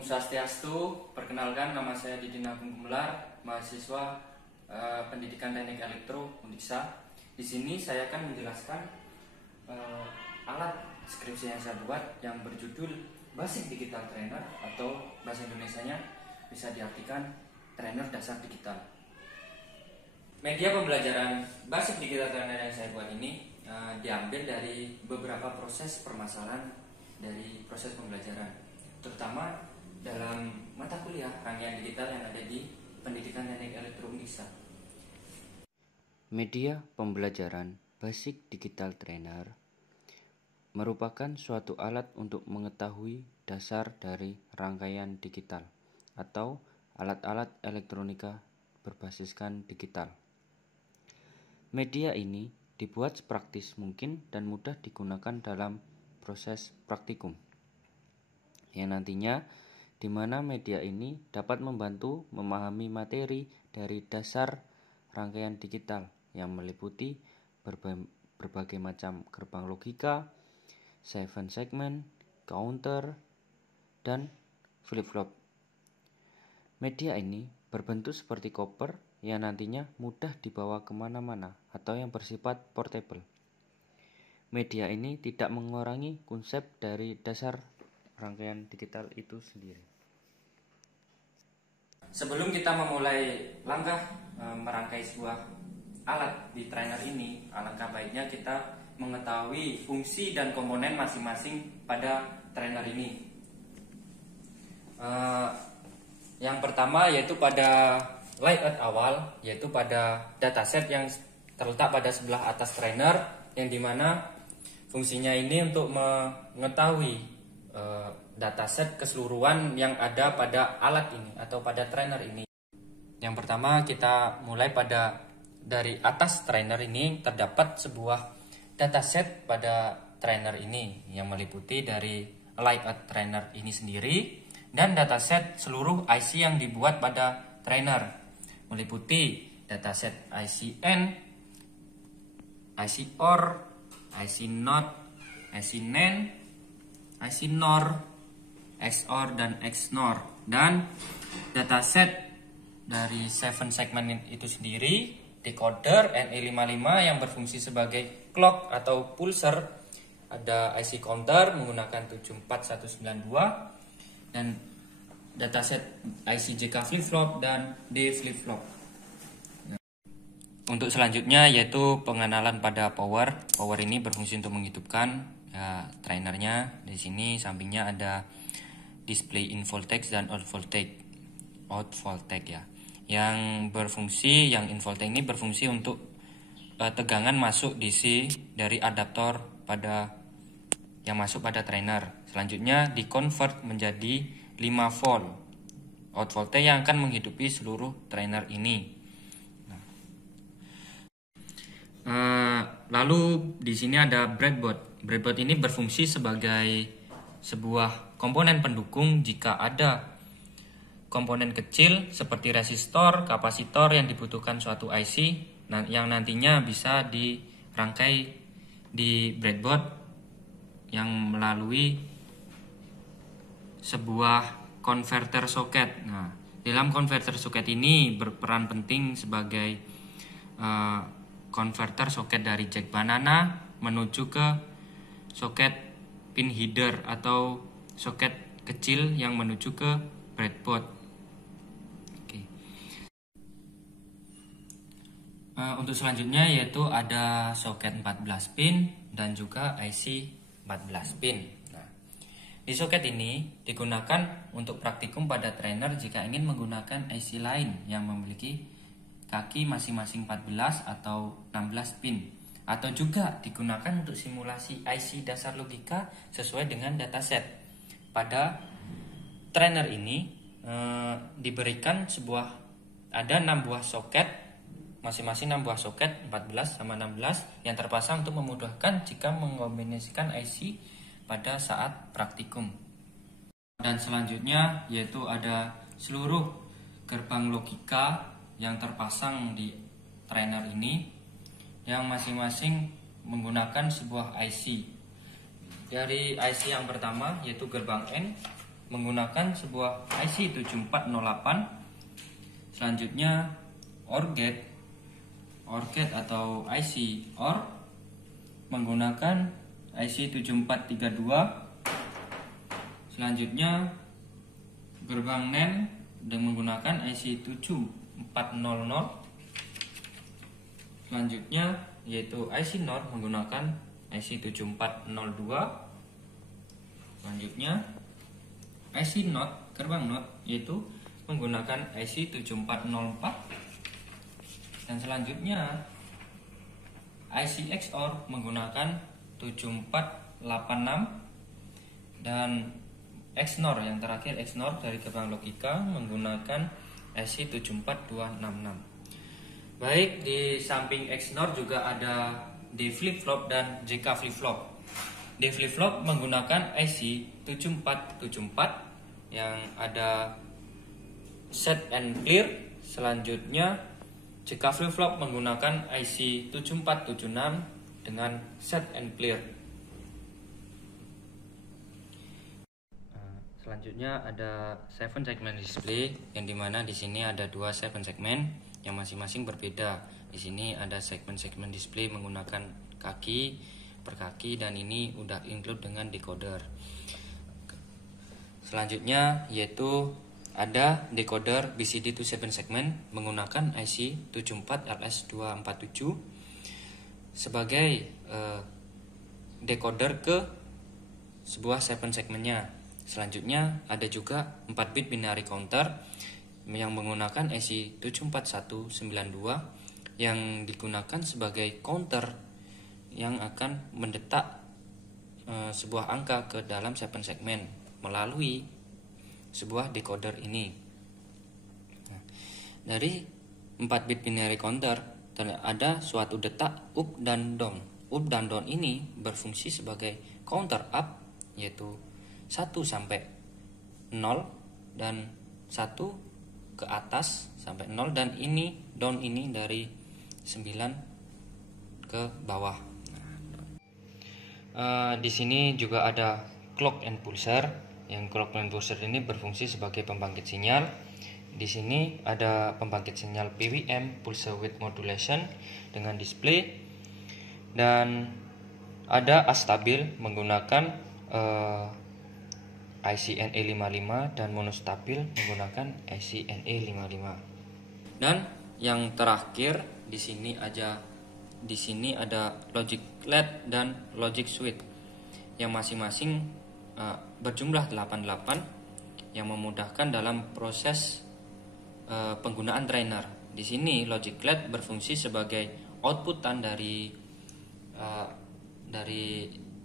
Om Swastiastu, perkenalkan nama saya Didin Agung Gumelar, mahasiswa Pendidikan Teknik Elektro Undiksa. Di sini saya akan menjelaskan alat skripsi yang saya buat yang berjudul Basic Digital Trainer atau bahasa Indonesianya bisa diartikan trainer dasar digital. Media pembelajaran Basic Digital Trainer yang saya buat ini diambil dari beberapa proses permasalahan dari proses pembelajaran, terutama dalam mata kuliah rangkaian digital yang ada di Pendidikan Teknik Elektro Undiksa. Media pembelajaran Basic Digital Trainer merupakan suatu alat untuk mengetahui dasar dari rangkaian digital atau alat-alat elektronika berbasiskan digital. Media ini dibuat sepraktis mungkin dan mudah digunakan dalam proses praktikum, yang nantinya di mana media ini dapat membantu memahami materi dari dasar rangkaian digital yang meliputi berbagai macam gerbang logika, 7 segment, counter, dan flip-flop. Media ini berbentuk seperti koper yang nantinya mudah dibawa kemana-mana atau yang bersifat portable. Media ini tidak mengurangi konsep dari dasar rangkaian digital itu sendiri. Sebelum kita memulai langkah merangkai sebuah alat di trainer ini, alangkah baiknya kita mengetahui fungsi dan komponen masing-masing pada trainer ini. Yang pertama yaitu pada layout awal, yaitu pada dataset yang terletak pada sebelah atas trainer, yang dimana fungsinya ini untuk mengetahui dataset keseluruhan yang ada pada alat ini atau pada trainer ini. Yang pertama kita mulai dari atas trainer ini terdapat sebuah dataset pada trainer ini yang meliputi dari layout trainer ini sendiri dan dataset seluruh IC yang dibuat pada trainer, meliputi dataset IC N, IC OR, IC NOT, IC NAND, IC NOR, XOR, dan XNOR, dan dataset dari 7 segment itu sendiri, decoder NE55 yang berfungsi sebagai clock atau pulser, ada IC counter menggunakan 74192, dan dataset IC JK flip-flop dan D flip-flop. Untuk selanjutnya yaitu pengenalan pada power. Power ini berfungsi untuk menghidupkan trainernya. Di sini sampingnya ada display in voltage dan out voltage ya. Yang in voltage ini berfungsi untuk tegangan masuk DC dari adaptor yang masuk pada trainer. Selanjutnya di-convert menjadi 5 volt out voltage yang akan menghidupi seluruh trainer ini. Lalu di sini ada breadboard. Breadboard ini berfungsi sebagai sebuah komponen pendukung jika ada komponen kecil seperti resistor, kapasitor yang dibutuhkan suatu IC yang nantinya bisa dirangkai di breadboard yang melalui sebuah converter soket. Nah, dalam converter soket ini berperan penting sebagai converter soket dari jack banana menuju ke soket pin header atau soket kecil yang menuju ke breadboard. Oke. Untuk selanjutnya yaitu ada soket 14 pin dan juga IC 14 pin. Nah, di soket ini digunakan untuk praktikum pada trainer jika ingin menggunakan IC lain yang memiliki kaki masing-masing 14 atau 16 pin, atau juga digunakan untuk simulasi IC dasar logika sesuai dengan dataset. Pada trainer ini diberikan ada 6 buah soket, masing-masing 6 buah soket 14 sama 16 yang terpasang untuk memudahkan jika mengombinasikan IC pada saat praktikum. Dan selanjutnya yaitu ada seluruh gerbang logika yang terpasang di trainer ini yang masing-masing menggunakan sebuah IC. Dari IC yang pertama yaitu gerbang N menggunakan sebuah IC 7408. Selanjutnya OR gate atau IC OR menggunakan IC 7432. Selanjutnya gerbang NAND dan menggunakan IC 7400. Selanjutnya yaitu IC NOR menggunakan IC 7402. Selanjutnya IC NOT, gerbang NOT yaitu menggunakan IC 7404. Dan selanjutnya IC XOR menggunakan 7486. Dan XNOR yang terakhir, XNOR dari gerbang logika menggunakan IC 74266. Baik, di samping XNOR juga ada D flip flop dan JK flip flop. D flip flop menggunakan IC 7474 yang ada set and clear. Selanjutnya JK flip flop menggunakan IC 7476 dengan set and clear. Selanjutnya ada 7 segment display, yang dimana di sini ada 2 7 segmen yang masing-masing berbeda. Di sini ada segmen-segmen display menggunakan kaki per kaki, dan ini udah include dengan decoder. Selanjutnya yaitu ada decoder BCD to 7 segment menggunakan IC 74LS247 sebagai decoder ke sebuah 7 segmennya. Selanjutnya ada juga 4 bit binary counter yang menggunakan IC 74192 yang digunakan sebagai counter yang akan mendetak sebuah angka ke dalam 7 segmen melalui sebuah decoder ini. Nah, dari 4 bit binary counter ada suatu detak up dan down. Up dan down ini berfungsi sebagai counter up, yaitu 1 sampai 0 dan 1 ke atas sampai 0, dan ini down ini dari 9 ke bawah. Di sini juga ada clock and pulser. Yang clock and pulser ini berfungsi sebagai pembangkit sinyal. Di sini ada pembangkit sinyal PWM, pulse width modulation dengan display, dan ada astabil menggunakan IC NE55 dan monostabil menggunakan IC NE55. Dan yang terakhir di sini ada logic LED dan logic switch yang masing-masing berjumlah 88 yang memudahkan dalam proses penggunaan trainer. Di sini logic LED berfungsi sebagai outputan dari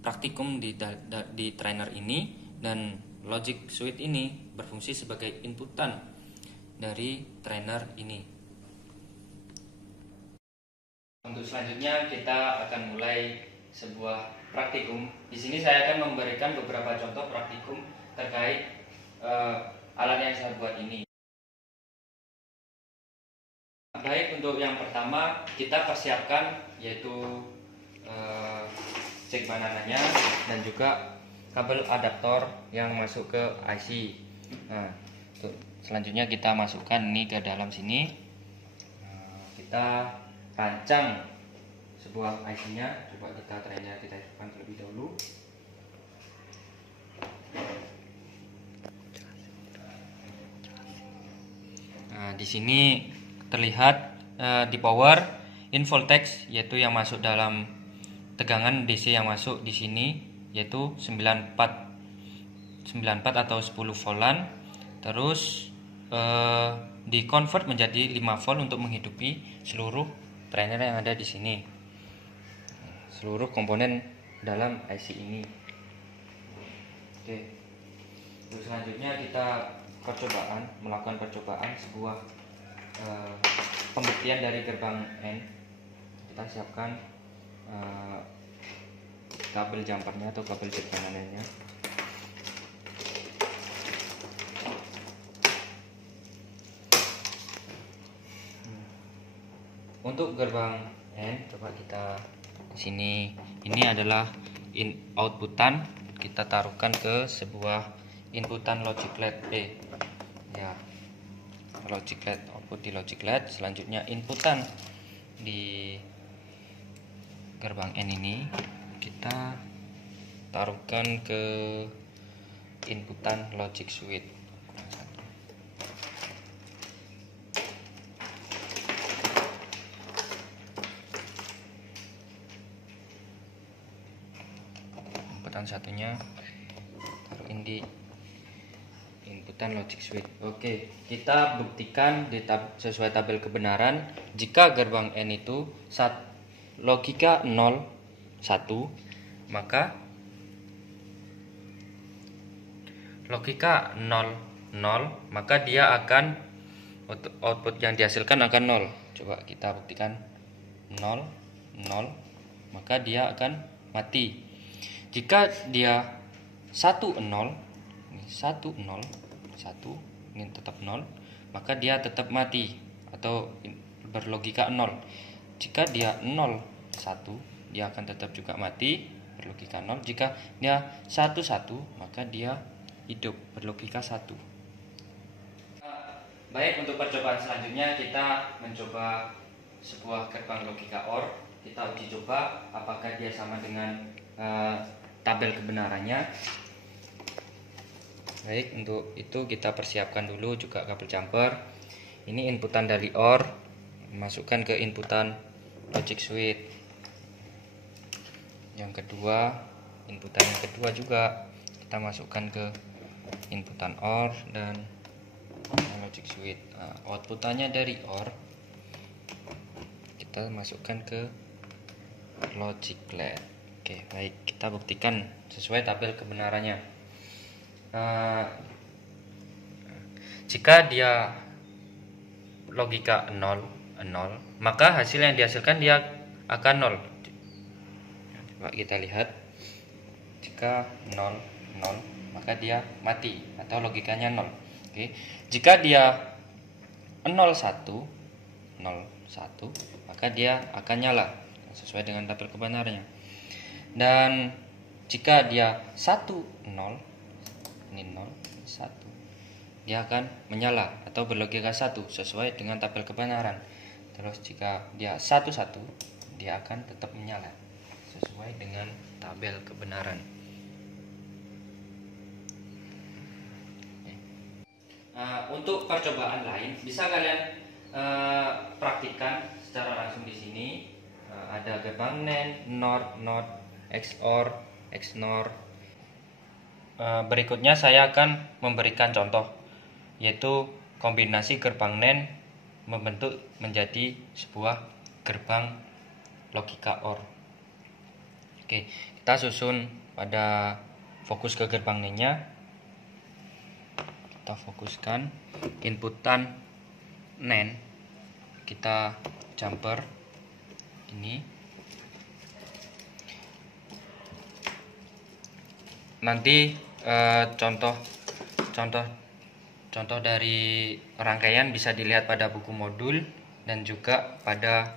praktikum di trainer ini, dan logic switch ini berfungsi sebagai inputan dari trainer ini. Untuk selanjutnya kita akan mulai sebuah praktikum. Di sini saya akan memberikan beberapa contoh praktikum terkait alat yang saya buat ini. Baik, untuk yang pertama kita persiapkan yaitu cek banananya dan juga kabel adaptor yang masuk ke IC. Nah, selanjutnya kita masukkan ini ke dalam sini. Kita rancang sebuah IC-nya. Coba kita hidupkan terlebih dahulu. Nah, di sini terlihat di power in voltage, yaitu yang masuk dalam tegangan DC yang masuk di sini yaitu 94 atau 10 voltan. Terus di convert menjadi 5 volt untuk menghidupi seluruh trainer yang ada di sini, seluruh komponen dalam IC ini. Oke. Terus selanjutnya kita melakukan percobaan sebuah pembuktian dari gerbang N. Kita siapkan kabel jumpernya atau kabel cek banannya. Untuk gerbang N, coba kita di sini. Ini adalah outputan. Kita taruhkan ke sebuah inputan logic LED ya, logic LED, output di logic LED. Selanjutnya inputan di gerbang N ini kita taruhkan ke inputan logic switch. Inputan satunya taruhin di inputan logic switch. Oke, kita buktikan sesuai tabel kebenaran jika gerbang N itu logika 0 1, maka logika 0 0, maka dia akan output yang dihasilkan akan 0. Coba kita buktikan 0 0, maka dia akan mati. Jika dia 1 0, 1 0 1, ini tetap 0, maka dia tetap mati atau berlogika 0. Jika dia 0 1, dia akan tetap juga mati, berlogika 0. Jika dia 1 1, maka dia hidup, berlogika 1. Baik, untuk percobaan selanjutnya kita mencoba sebuah gerbang logika OR. Kita uji coba apakah dia sama dengan tabel kebenarannya. Baik, untuk itu kita persiapkan dulu juga kabel jumper. Ini inputan dari OR, masukkan ke inputan logic switch. Yang kedua, inputan yang kedua juga kita masukkan ke inputan OR dan logic switch. Outputannya dari OR kita masukkan ke logic LED. Oke, baik, kita buktikan sesuai tabel kebenarannya. Jika dia logika 0 0, maka hasil yang dihasilkan dia akan 0. Coba kita lihat, jika 0 0, maka dia mati atau logikanya 0. Oke. Jika dia 0 1 0 1, maka dia akan nyala sesuai dengan tabel kebenarannya. Dan jika dia 1 0, ini 0 1, dia akan menyala atau berlogika 1 sesuai dengan tabel kebenaran. Terus jika dia 1 1, dia akan tetap menyala sesuai dengan tabel kebenaran. Untuk percobaan lain bisa kalian praktikkan secara langsung di sini. Ada gerbang NAND, NOR, NOT, XOR, XNOR. Berikutnya saya akan memberikan contoh, yaitu kombinasi gerbang NAND membentuk menjadi sebuah gerbang logika OR. Oke, kita susun pada fokus ke gerbang NAND-nya. Kita fokuskan inputan NAND, kita jumper ini. Nanti contoh dari rangkaian bisa dilihat pada buku modul dan juga pada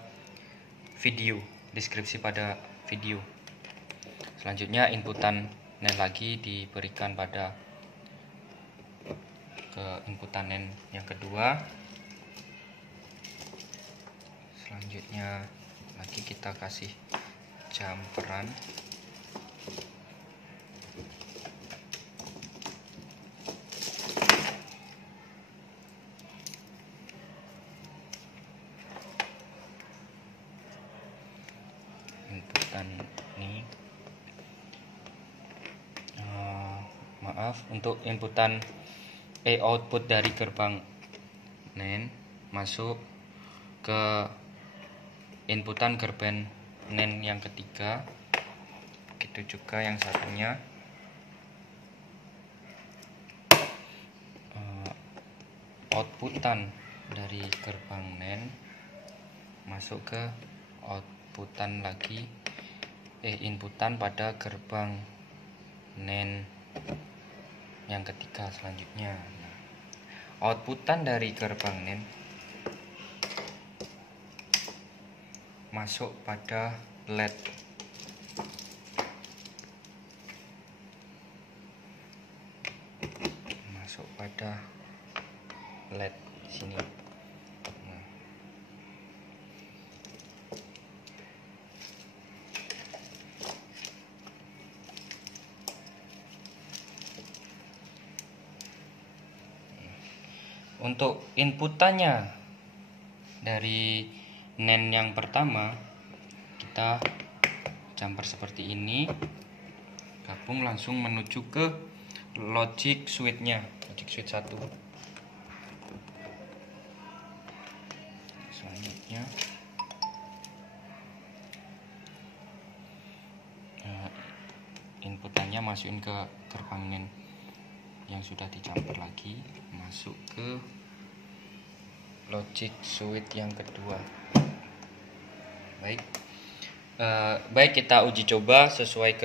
video, deskripsi pada video. Selanjutnya inputan NAND lagi diberikan pada ke inputan NAND yang kedua. Selanjutnya lagi kita kasih jumperan. Ini untuk inputan output dari gerbang NAND masuk ke inputan gerbang NAND yang ketiga, begitu juga yang satunya. Outputan dari gerbang NAND masuk ke outputan lagi inputan pada gerbang NAND yang ketiga selanjutnya. Outputan dari gerbang NAND masuk pada LED. pada LED sini. Nah, untuk inputannya dari NAND yang pertama kita jumper seperti ini, gabung langsung menuju ke logic switch-nya, logic switch 1. Selanjutnya inputannya masukin ke gerbang NAND yang sudah dijumper lagi, masuk ke logic switch yang kedua. Baik, kita uji coba sesuai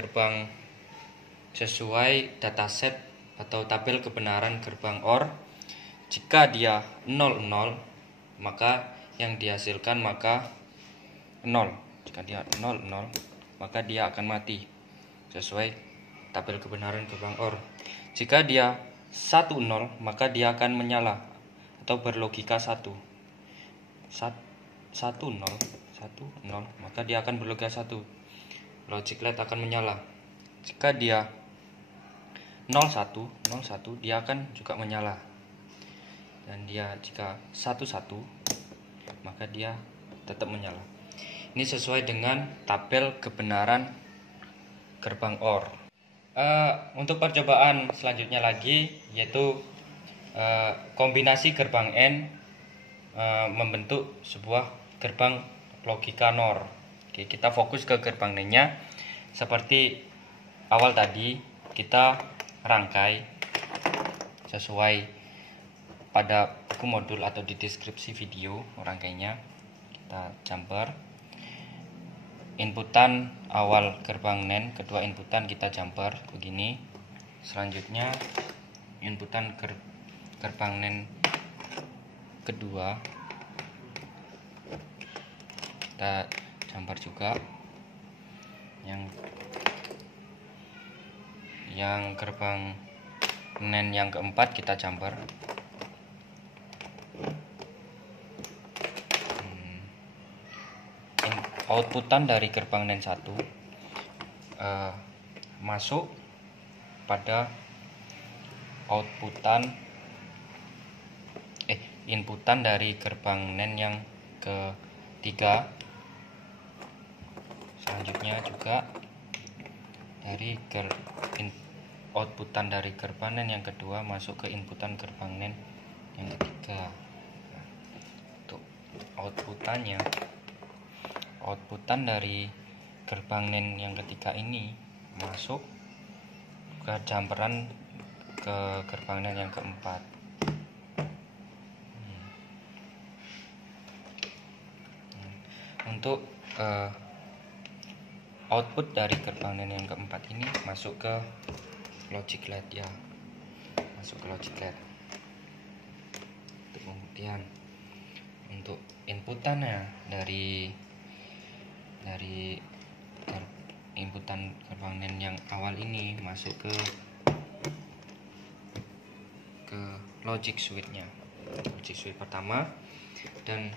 dataset atau tabel kebenaran gerbang OR. Jika dia 00, maka yang dihasilkan maka 0. Jika dia 00, maka dia akan mati sesuai tabel kebenaran gerbang OR. Jika dia 10, maka dia akan menyala atau berlogika 1. 10, maka dia akan berlogika 1. Logic LED akan menyala. Jika dia 01, dia akan juga menyala. Dan dia jika 11, maka dia tetap menyala. Ini sesuai dengan tabel kebenaran gerbang OR. Untuk percobaan selanjutnya lagi, yaitu kombinasi gerbang N membentuk sebuah gerbang logika NOR. Oke, kita fokus ke gerbang N-nya. Seperti awal tadi, kita rangkai sesuai pada buku modul atau di deskripsi video rangkainya. Kita jumper inputan awal gerbang NAND, kedua inputan kita jumper begini. Selanjutnya inputan gerbang NAND kedua kita jumper juga. Yang gerbang NAND yang keempat kita jumper. Outputan dari gerbang NAND 1 masuk pada inputan dari gerbang NAND yang ketiga. Selanjutnya juga dari outputan dari gerbang NAND yang kedua masuk ke inputan gerbang NAND yang ketiga. Untuk outputan dari gerbang NAND yang ketiga ini masuk ke jumperan ke gerbang NAND yang keempat. Untuk output dari gerbang NAND yang keempat ini masuk ke logic LED ya, masuk ke logic LED. Kemudian untuk inputannya dari inputan gerbang NAND yang awal ini masuk ke logic switch-nya, logic switch pertama. Dan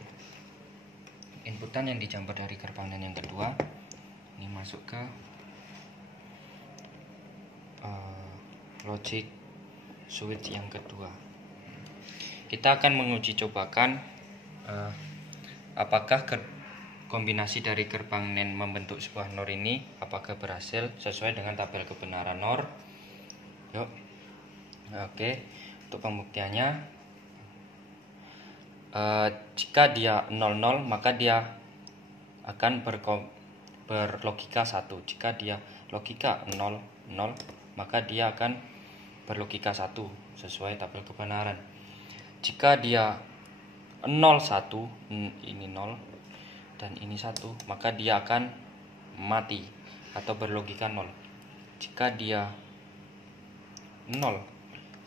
inputan yang dijumper dari gerbang NAND yang kedua ini masuk ke logic switch yang kedua. Kita akan menguji cobakan apakah kombinasi dari gerbang NAND membentuk sebuah NOR ini apakah berhasil sesuai dengan tabel kebenaran NOR. Yuk. Oke, untuk pembuktiannya jika dia 00 maka dia akan berlogika 1. Jika dia logika 00 maka dia akan berlogika 1 sesuai tabel kebenaran. Jika dia 01, ini 0 dan ini 1, maka dia akan mati atau berlogika 0. Jika dia 0,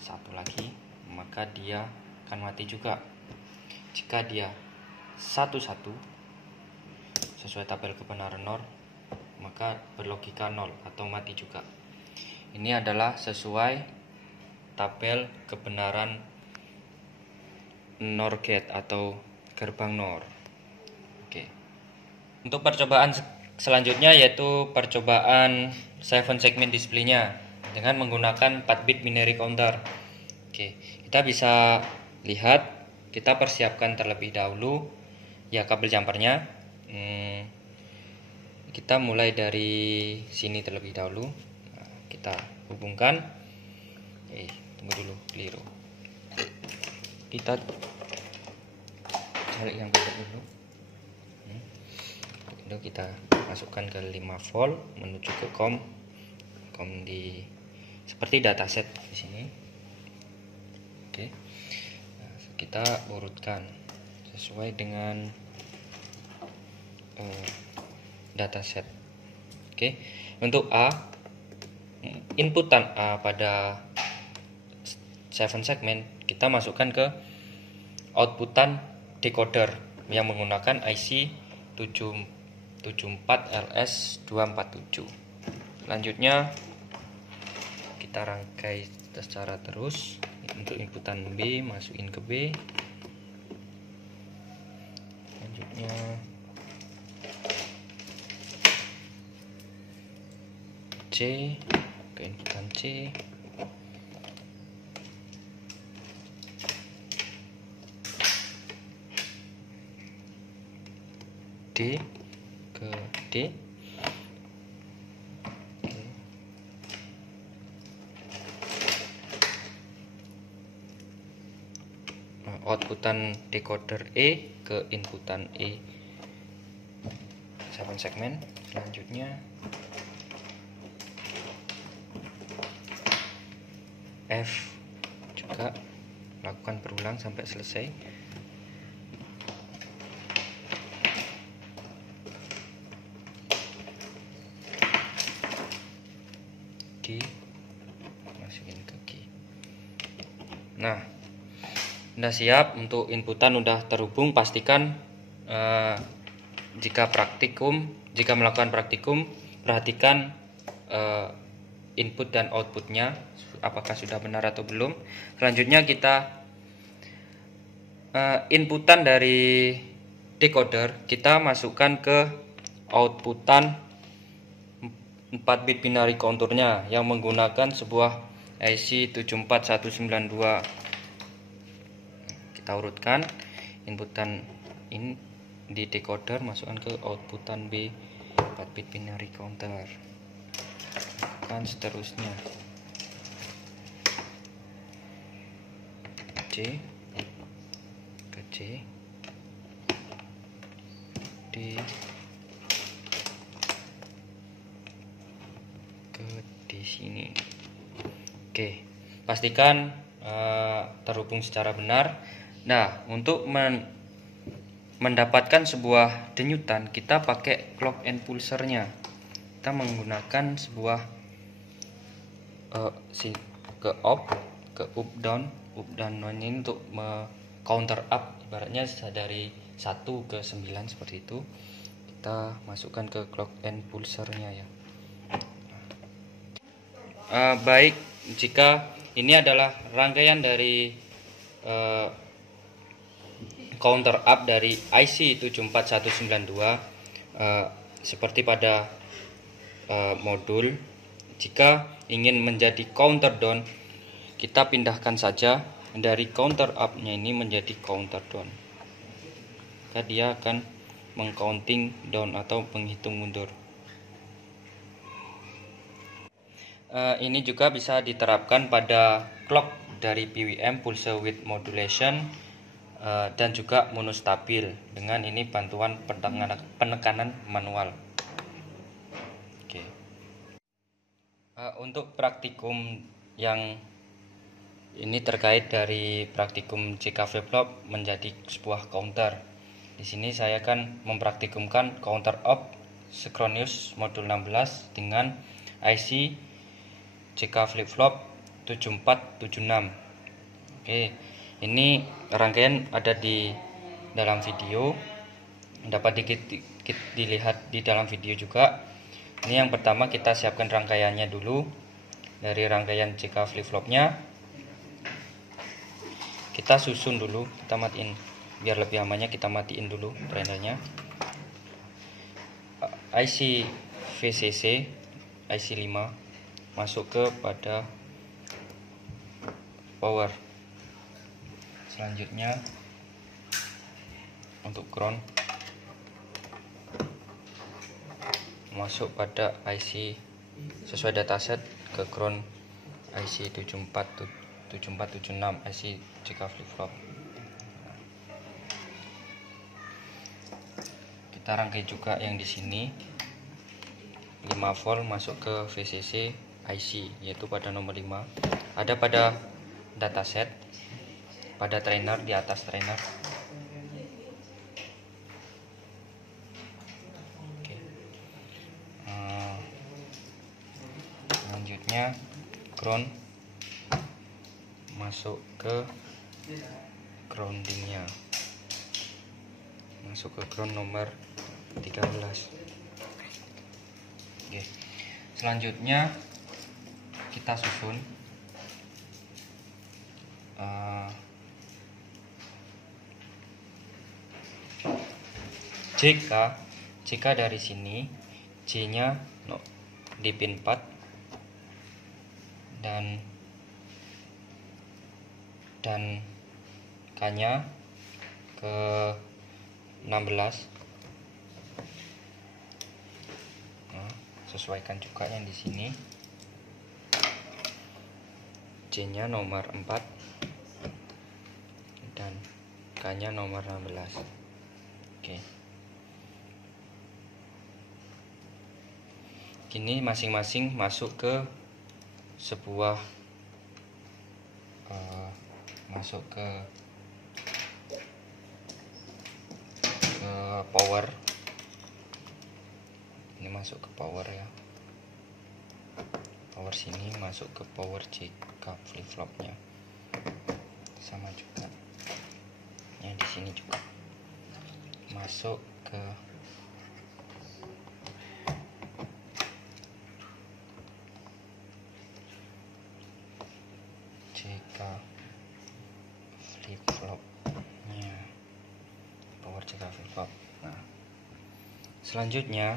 1 lagi, maka dia akan mati juga. Jika dia 11 sesuai tabel kebenaran NOR, maka berlogika 0 atau mati juga. Ini adalah sesuai tabel kebenaran NOR gate atau gerbang NOR. Oke. Untuk percobaan selanjutnya yaitu percobaan 7 segment display-nya dengan menggunakan 4 bit binary counter. Oke, kita bisa lihat, kita persiapkan terlebih dahulu ya kabel jumpernya. Kita mulai dari sini terlebih dahulu. Nah, kita hubungkan. Tunggu dulu, keliru. Kita cari yang benar dulu. Itu kita masukkan ke 5 volt menuju ke COM di seperti dataset di sini. Oke. Nah, kita urutkan sesuai dengan dataset. Oke. Untuk A, inputan A pada 7 segmen kita masukkan ke outputan decoder yang menggunakan IC 74LS247. Selanjutnya kita rangkai secara terus. Untuk inputan B masukin ke B. Selanjutnya C ke inputan C. D ke D. Outputan decoder E ke inputan E 7 segmen. Selanjutnya F juga lakukan berulang sampai selesai. G masukin ke G. Nah, udah siap. Untuk inputan udah terhubung. Pastikan jika melakukan praktikum, perhatikan input dan outputnya apakah sudah benar atau belum. Selanjutnya kita inputan dari decoder kita masukkan ke outputan 4 bit binary counternya yang menggunakan sebuah IC 74192. Kita urutkan inputan in di decoder, masukkan ke outputan B 4 bit binary counter, dan seterusnya. C ke C, D ke di sini. Oke, pastikan terhubung secara benar. Nah, untuk mendapatkan sebuah denyutan, kita pakai clock and pulsernya. Kita menggunakan sebuah ke up down ini untuk counter up, ibaratnya dari 1 ke 9 seperti itu. Kita masukkan ke clock and pulsernya ya. Baik, jika ini adalah rangkaian dari counter up dari IC 74192 seperti pada modul. Jika ingin menjadi counter down, kita pindahkan saja dari counter up-nya ini menjadi counter down. Maka dia akan mengcounting down atau menghitung mundur. Ini juga bisa diterapkan pada clock dari PWM, pulse width modulation, dan juga monostabil dengan ini bantuan penekanan manual. Oke. Untuk praktikum yang ini terkait dari praktikum JK flip-flop menjadi sebuah counter. Di sini saya akan mempraktikumkan counter up Synchronius modul 16 dengan IC JK flip-flop 7476. Oke, ini rangkaian ada di dalam video, dapat dilihat di dalam video juga. Ini yang pertama, kita siapkan rangkaiannya dulu dari rangkaian JK flip-flopnya. kita susun dulu, kita matiin biar lebih amannya, kita matiin dulu trainernya. IC VCC IC 5 masuk ke pada power. Selanjutnya untuk ground masuk pada IC sesuai dataset ke ground IC 7476 IC JK flip flop. Kita rangkai juga yang di sini 5 volt masuk ke VCC IC, yaitu pada nomor 5 ada pada dataset, pada trainer, di atas trainer. Oke. Selanjutnya ground masuk ke groundingnya, masuk ke ground nomor 13. Oke. Selanjutnya kita susun JK dari sini, J nya di pin 4 dan K nya ke 16. Sesuaikan juga yang di sini, J nya nomor 4 dan K nya nomor 16. Oke. Kini masing-masing masuk ke sebuah masuk ke power. Ini masuk ke power ya, power sini masuk ke power JK flip flopnya, sama juga yang di sini juga masuk ke JK flip flopnya, power JK flip flop. Nah, selanjutnya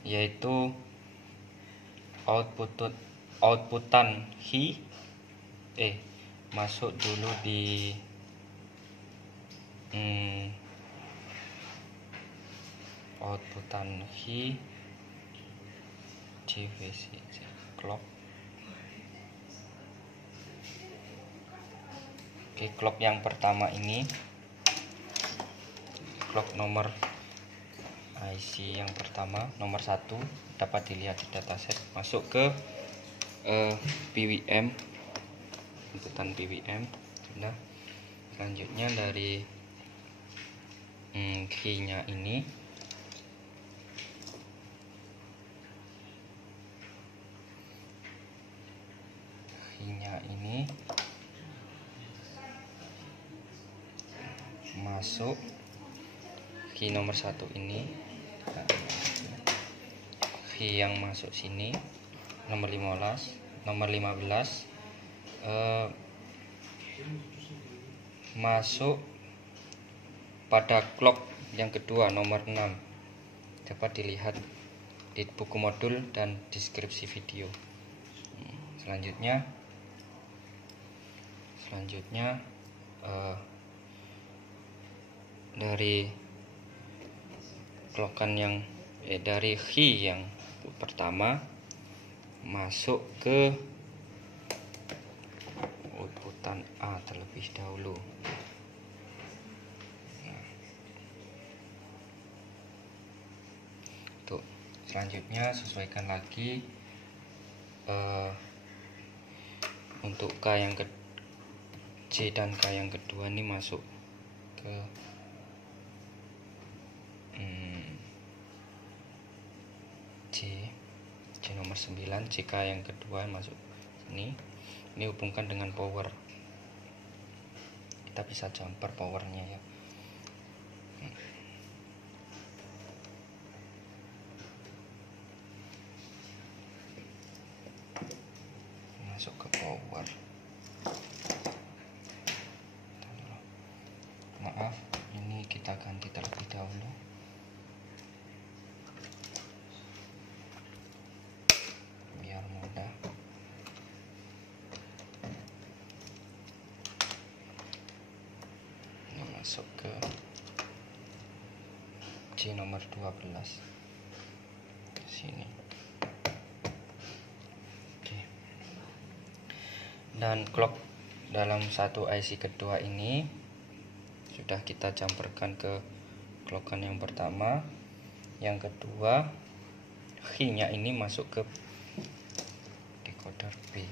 yaitu outputan hi masuk dulu di outputan hi JVC clock. Oke, clock yang pertama ini, clock nomor IC yang pertama nomor 1 dapat dilihat di dataset, masuk ke PWM, inputan PWM. Sudah. Selanjutnya dari key-nya ini masuk key nomor 1 ini, key yang masuk sini nomor 15 masuk pada clock yang kedua nomor 6, dapat dilihat di buku modul dan deskripsi video. Selanjutnya dari clockan yang dari key yang pertama masuk ke outputan A terlebih dahulu. Tuh, selanjutnya sesuaikan lagi untuk K yang C dan K yang kedua ini masuk ke C nomor 9, JK yang kedua masuk sini. Ini hubungkan dengan power, kita bisa jumper powernya ya. Masuk ke power. masuk ke J nomor 12 ke sini. Oke. Dan clock dalam satu IC kedua ini sudah kita jumperkan ke clockan yang pertama. Yang kedua, key-nya ini masuk ke decoder B.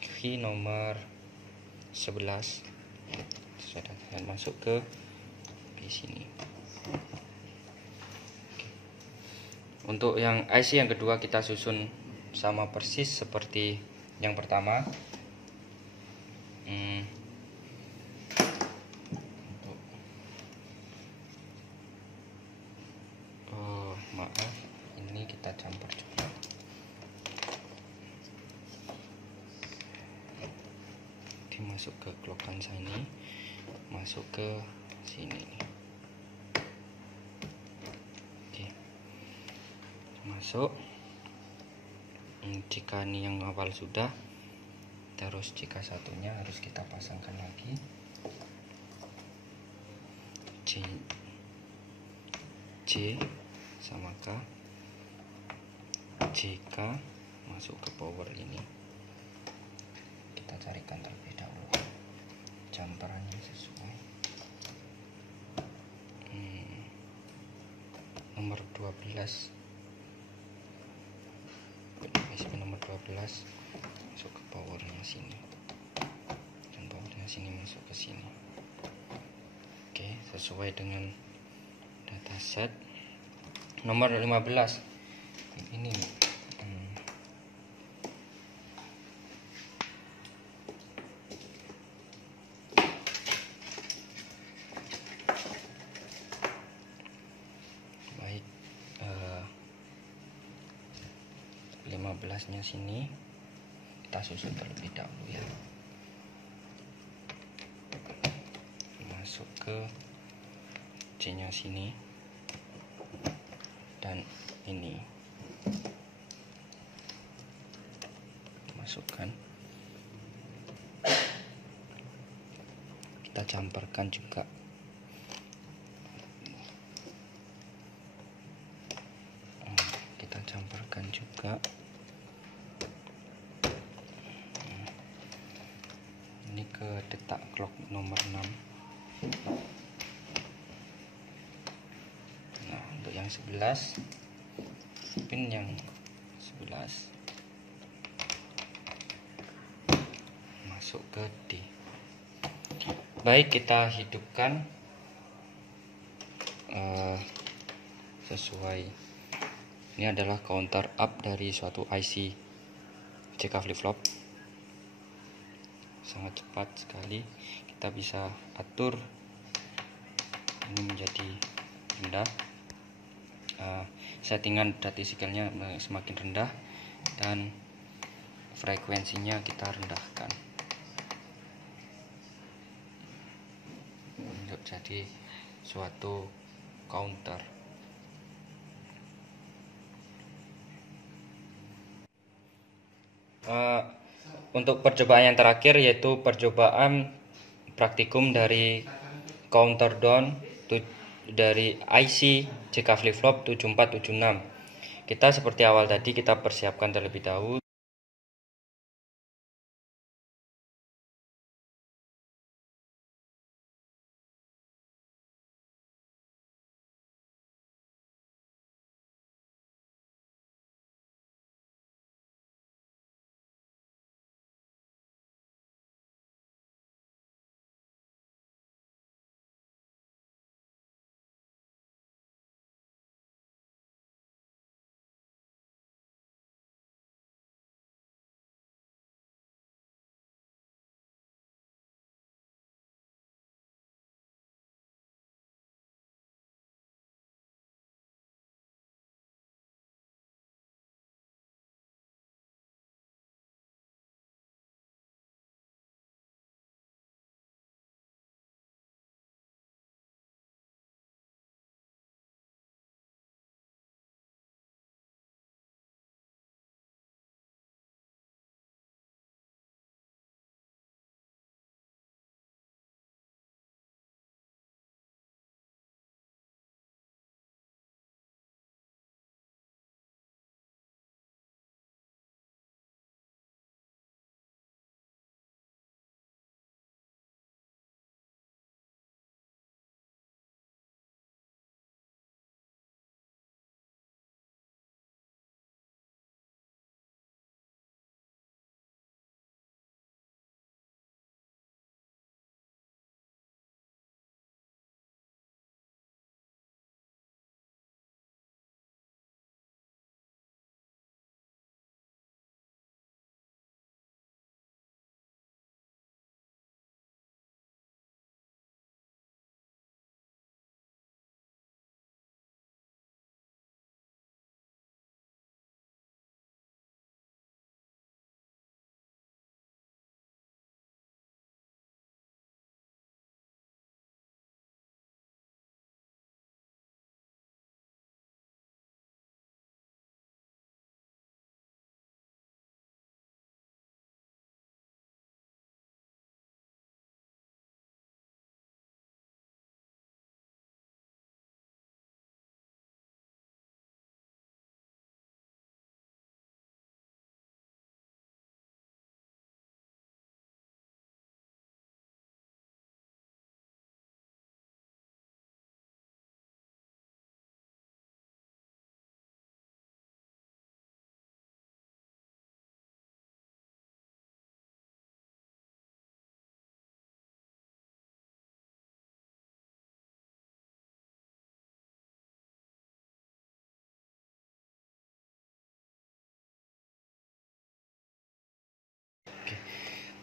Key nomor 11 sudah masuk ke di sini. Untuk yang IC yang kedua kita susun sama persis seperti yang pertama. Maaf, ini kita campur juga. Oke, masuk ke clockan sini, masuk ke sini. Oke, masuk. Jika ini yang awal sudah, terus jika satunya harus kita pasangkan lagi. J sama K, JK masuk ke power ini. Kita carikan terlebih dahulu jumperannya sesuai. Nomor 12 ISP nomor 12 masuk ke powernya sini, dan powernya sini masuk ke sini. Oke, sesuai dengan dataset. Nomor 15 ini baik, 15-nya sini kita susun terlebih dahulu ya. Masuk ke C-nya sini, dan ini masukkan, kita camparkan juga. Kita camparkan juga. Ini ke detak clock nomor 6. Nah, untuk yang 11, pin yang 11 masuk ke D. Baik, kita hidupkan sesuai. Ini adalah counter up dari suatu IC CK flip-flop. Sangat cepat sekali. Kita bisa atur ini menjadi rendah. Settingan datisikalnya semakin rendah, dan frekuensinya kita rendahkan untuk jadi suatu counter. Untuk percobaan yang terakhir yaitu percobaan praktikum dari counter down dari IC CK flip-flop 7476. Kita seperti awal tadi, kita persiapkan terlebih dahulu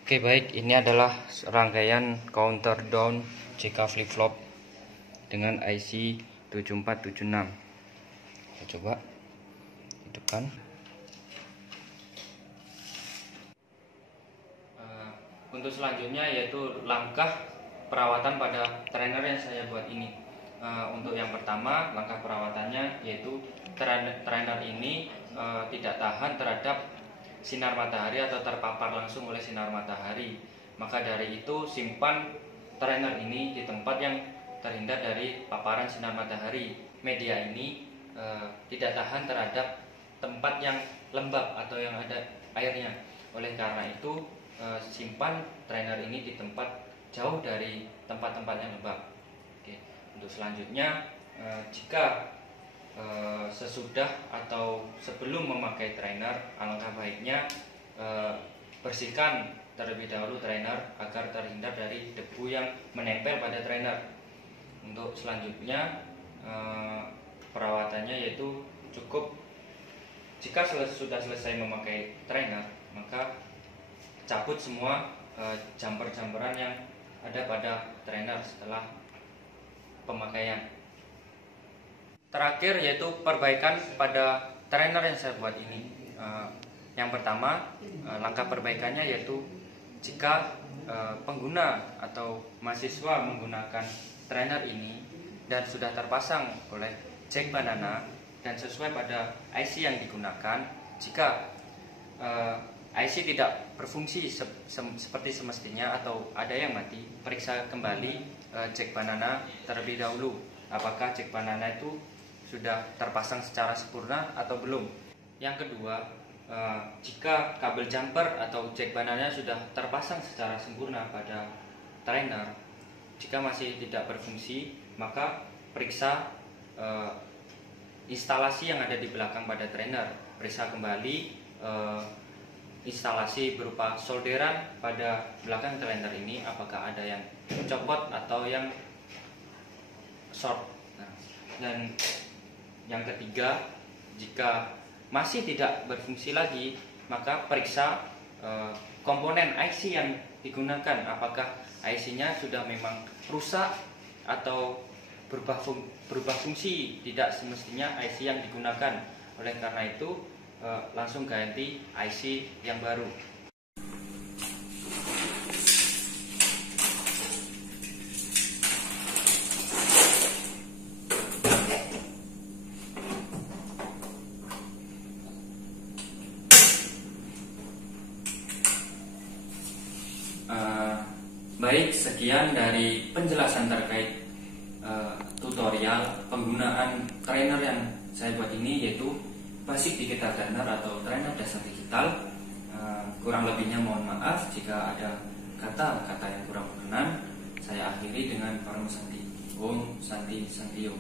Oke baik, ini adalah rangkaian counter down JK flip flop dengan IC 7476. Kita coba hidupkan. Untuk selanjutnya yaitu langkah perawatan pada trainer yang saya buat ini. Untuk yang pertama, langkah perawatannya yaitu trainer ini tidak tahan terhadap sinar matahari atau terpapar langsung oleh sinar matahari. Maka dari itu simpan trainer ini di tempat yang terhindar dari paparan sinar matahari. Media ini tidak tahan terhadap tempat yang lembab atau yang ada airnya. Oleh karena itu simpan trainer ini di tempat jauh dari tempat-tempat yang lembab. Oke. Untuk selanjutnya, jika sesudah atau sebelum memakai trainer, alangkah baiknya bersihkan terlebih dahulu trainer agar terhindar dari debu yang menempel pada trainer. Untuk selanjutnya perawatannya yaitu cukup jika sudah selesai memakai trainer, maka cabut semua jumper-jumperan yang ada pada trainer setelah pemakaian. Terakhir yaitu perbaikan pada trainer yang saya buat ini. Yang pertama, langkah perbaikannya yaitu jika pengguna atau mahasiswa menggunakan trainer ini dan sudah terpasang oleh jack banana dan sesuai pada IC yang digunakan, jika IC tidak berfungsi seperti semestinya atau ada yang mati, periksa kembali jack banana terlebih dahulu. Apakah jack banana itu sudah terpasang secara sempurna atau belum. Yang kedua, jika kabel jumper atau jack banana sudah terpasang secara sempurna pada trainer, jika masih tidak berfungsi, maka periksa instalasi yang ada di belakang pada trainer. Periksa kembali instalasi berupa solderan pada belakang trainer ini, apakah ada yang copot atau yang short. Dan yang ketiga, jika masih tidak berfungsi lagi, maka periksa komponen IC yang digunakan, apakah IC-nya sudah memang rusak atau berubah fungsi tidak semestinya IC yang digunakan. Oleh karena itu langsung ganti IC yang baru. Baik, sekian dari penjelasan terkait tutorial penggunaan trainer yang saya buat ini, yaitu basic digital trainer atau trainer dasar digital. Kurang lebihnya mohon maaf jika ada kata-kata yang kurang berkenan. Saya akhiri dengan Parmo Santi. Om Santi Santio.